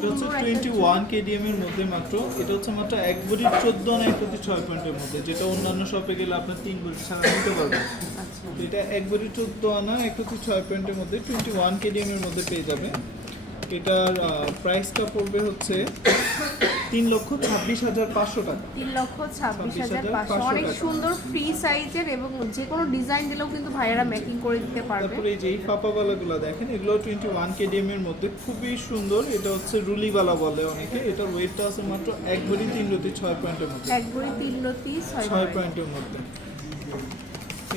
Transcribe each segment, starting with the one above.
এটা হচ্ছে সুন্দর একটা 21 কেডিএম এর মধ্যে মাত্র। এটা হচ্ছে মাত্র এক ভরি 14 আনা 1 প্রতি 6 পয়েন্টের মধ্যে, যেটা অন্যান্য শপে গেলে আপনার 3 ভরি ছাড়া নিতে পারবেন। আচ্ছা তো এটা এক ভরি 14 আনা 1 প্রতি 6 পয়েন্টের মধ্যে 21 কেডিএম এর মধ্যে পেয়ে যাবে। এটার প্রাইসটা পড়বে হচ্ছে 3,26,500 টাকা। 3,26,500 অনেক সুন্দর ফ্রি সাইজের এবং যে কোনো ডিজাইন দিলেও কিন্তু ভাইয়েরা মেকিং করে দিতে পারবে। তারপরে এই যে এই পাপাবালাগুলো দেখেন, এগুলো 21 কেডিএম এর মধ্যে খুবই সুন্দর। এটা হচ্ছে রুলিবালা বলে অনেকে। এটার ওয়েটটা আছে মাত্র এক ভরি 3 রতি 6 পয়েন্টের মধ্যে। এক ভরি 3 রতি 6 6 পয়েন্টের মধ্যে।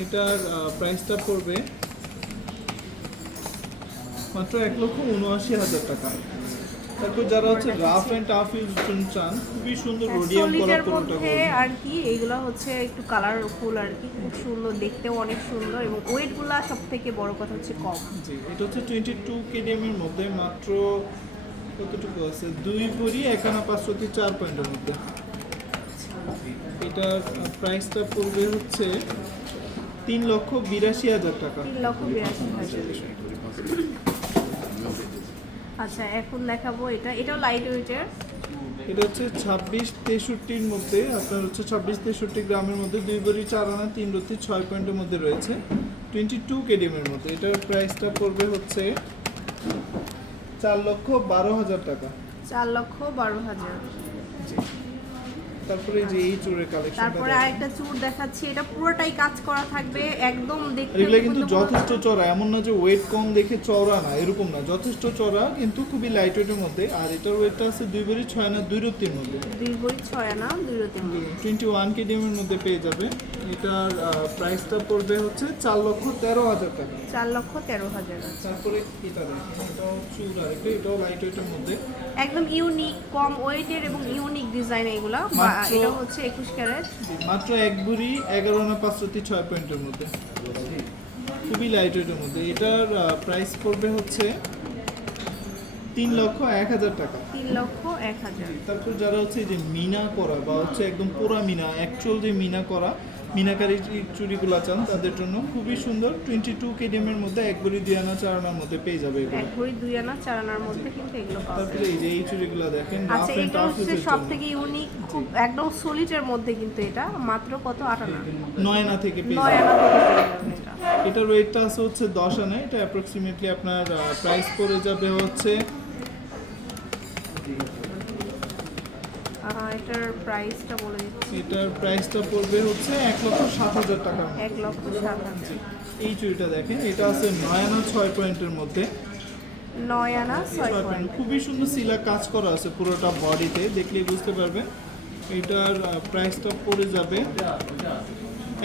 এটার প্রাইসটা পড়বে মাত্র 1,79,000 টাকা। তারপর যারা হচ্ছে রাফ এন্ড টাফ ইউজ চান, খুবই সুন্দর রোডিয়াম করা সলিডের পুরোটা মধ্যে আর কি এইগুলো হচ্ছে একটু কালারফুল আর কি, খুব সুন্দর দেখতেও অনেক সুন্দর এবং ওয়েটগুলো সবথেকে বড় কথা হচ্ছে কম। জি, এটা হচ্ছে 22 কেডিএম এর মধ্যে মাত্র কতটুকু আছে 2 ভরি 1 আনা 5 রতি 4 পয়েন্টের মধ্যে। এটার প্রাইসটা পড়বে হচ্ছে 3,82,000 টাকা। 3,82,000। আচ্ছা এখন দেখাবো এটাও লাইট ওয়েটের। এটা হচ্ছে 26-63 মধ্যে, আপনার হচ্ছে 26-63 গ্রামের মধ্যে 2 ভরি 4 আনা 3 রতি 6 পয়েন্টের মধ্যে রয়েছে, 22 কেডিএম এর মধ্যে। এটার প্রাইসটা পড়বে হচ্ছে 4,12,000 টাকা। 4,12,000। তারপরে এই যে এই চুড়ের কালেকশন, তারপরে আরেকটা চুড় দেখাচ্ছি, এটা পুরোটাই কাজ করা থাকবে একদম দেখতে। এগুলো কিন্তু যথেষ্ট চড়া, এমন না যে ওয়েট কম দেখে চওড়া না, এরকম না, যথেষ্ট চড়া কিন্তু খুবই লাইট ওয়েটের মধ্যে। আর এটার ওয়েটটা আছে 2 ভরি 6 আনা 2 রতির মধ্যে। 2 ভরি 6 আনা 2 রতি। 21 কেডিএম এর মধ্যে পেয়ে যাবে। এটার প্রাইসটা পড়বে হচ্ছে 4,13,000 টাকা। 4,13,000। তারপরে এটা দেখেন, এটাও চুড় আরেকটা, এটাও লাইট ওয়েটের মধ্যে, একদম ইউনিক, কম ওয়েটের এবং ইউনিক ডিজাইন এগুলা। এটা হচ্ছে 21 ক্যারেট, মাত্র এক ভরি 11 আনা 5 রতি 6 পয়েন্টের মধ্যে, খুবই লাইট ওয়েটের মধ্যে। এটার প্রাইস পড়বে হচ্ছে 3,01,000 টাকা। 3,01,000। তারপর যারা হচ্ছে এই যে মিনা করা বা হচ্ছে একদম পুরা মিনা, অ্যাকচুয়াল যে মিনা করা মিনাকারি চুড়িগুলো চান, তাদের জন্য খুবই সুন্দর 22 কেডিএম এর মধ্যে 1 ভরি 2 আনা 4 আনার মধ্যে পেয়ে যাবে এগুলো। 1 ভরি 2 আনা 4 আনার মধ্যে কিন্তু এগুলো পাওয়া যায়। তারপরে এই যে এই চুড়িগুলো দেখেন, আচ্ছা রাফ এন্ড এটা টাফ হচ্ছে ইউজের জন্য। সবথেকে ইউনিক, খুব একদম সলিডের মধ্যে কিন্তু এটা মাত্র কত 8 আনা 9 আনা থেকে পেয়ে 9 যাবে। আনা থেকে পেয়ে যাবেন এটা। এটার ওয়েটটা আছে হচ্ছে 10 আনা। এটা অ্যাপ্রক্সিমেটলি আপনার প্রাইস পড়ে যাবে হচ্ছে এটার প্রাইসটা বলে দিচ্ছি, এটার প্রাইসটা পড়বে হচ্ছে 1,07,000 টাকা। 1,07,000। এই চুড়িটা দেখেন, এটা আছে 9 আনা 6 পয়েন্টের মধ্যে। 9 আনা 6 পয়েন্ট। খুবই সুন্দর সিলা কাজ করা আছে পুরোটা বডিতে, দেখলে বুঝতে পারবেন। এটার প্রাইসটা পড়ে যাবে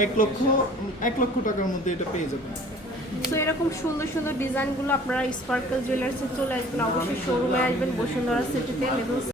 1,00,000 টাকার মধ্যে এটা পেয়ে যাবেন। সো এরকম সুন্দর সুন্দর ডিজাইনগুলো আপনারা স্পার্কেল জুয়েলার্সে চলে আসবেন, অবশ্যই শোরুমে আসবেন বসুন্ধরা সিটিতে।